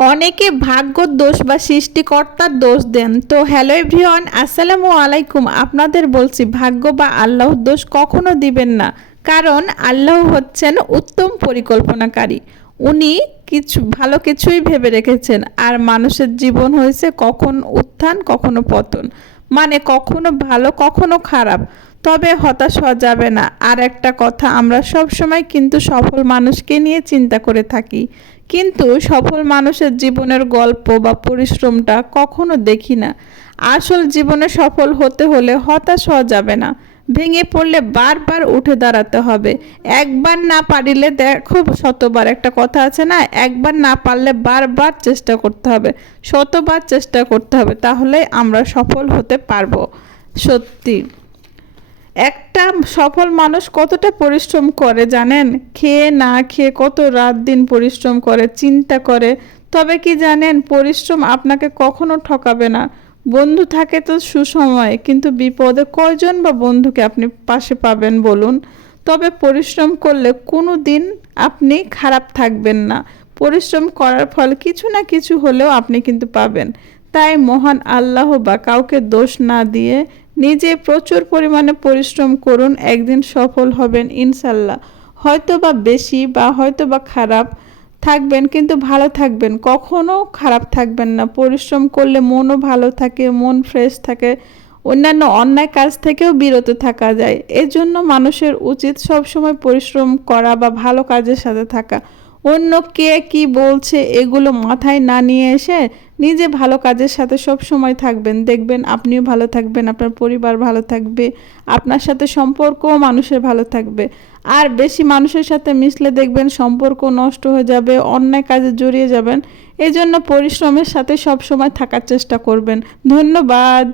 অনেকে ভাগ্যর দোষ বা সৃষ্টিকর্তার দোষ দেন। তো হ্যালো এভরিওয়ান, আসসালামু আলাইকুম। আপনাদের বলছি, ভাগ্য বা আল্লাহর দোষ কখনো দিবেন না, কারণ আল্লাহ হচ্ছেন উত্তম পরিকল্পনাকারী। উনি ভালো কিছুই ভেবে রেখেছেন। আর মানুষের জীবন হয়েছে কখন উত্থান কখনো পতন, মানে কখনো ভালো কখনো খারাপ। তবে হতাশ হওয়া যাবে না। আর একটা কথা, আমরা সব সময় কিন্তু সফল মানুষকে নিয়ে চিন্তা করে থাকি, কিন্তু সফল মানুষের জীবনের গল্প বা পরিশ্রমটা কখনো দেখি না। আসল জীবনে সফল হতে হলে হতাশ হওয়া যাবে না। ভেঙে পড়লে বারবার উঠে দাঁড়াতে হবে। একবার না পারিলে দেখো শতবার, একটা কথা আছে না, একবার না পারলে বারবার চেষ্টা করতে হবে, শতবার চেষ্টা করতে হবে, তাহলে আমরা সফল হতে পারবো। সত্যি একটা সফল মানুষ কতটা পরিশ্রম করে জানেন? খেয়ে না খেয়ে কত রাত দিন পরিশ্রম করে, চিন্তা করে। তবে কি জানেন, পরিশ্রম আপনাকে কখনো ঠকাবে না। বন্ধু থাকে তো সুসময়ে, কিন্তু বিপদে কয়জন বা বন্ধুকে আপনি পাশে পাবেন বলুন? তবে পরিশ্রম করলে কোনো দিন আপনি খারাপ থাকবেন না। পরিশ্রম করার ফল কিছু না কিছু হলেও আপনি কিন্তু পাবেন। তাই মহান আল্লাহ বা কাউকে দোষ না দিয়ে নিজে প্রচুর পরিমাণে পরিশ্রম করুন, একদিন সফল হবেন ইনশাল্লাহ। হয়তো বা বেশি বা হয়তো বা খারাপ থাকবেন, কিন্তু ভালো থাকবেন, কখনো খারাপ থাকবেন না। পরিশ্রম করলে মনও ভালো থাকে, মন ফ্রেশ থাকে, অন্যান্য অন্যায় কাজ থেকেও বিরত থাকা যায়। এজন্য মানুষের উচিত সবসময় পরিশ্রম করা বা ভালো কাজের সাথে থাকা। অন্য কে কি বলছে এগুলো মাথায় না নিয়ে এসে নিজে ভালো কাজের সাথে সব সময় থাকবেন, দেখবেন আপনিও ভালো থাকবেন, আপনার পরিবার ভালো থাকবে, আপনার সাথে সম্পর্কও মানুষের ভালো থাকবে। আর বেশি মানুষের সাথে মিশলে দেখবেন সম্পর্ক নষ্ট হয়ে যাবে, অন্যায় কাজে জড়িয়ে যাবেন। এই জন্য পরিশ্রমের সাথে সব সময় থাকার চেষ্টা করবেন। ধন্যবাদ।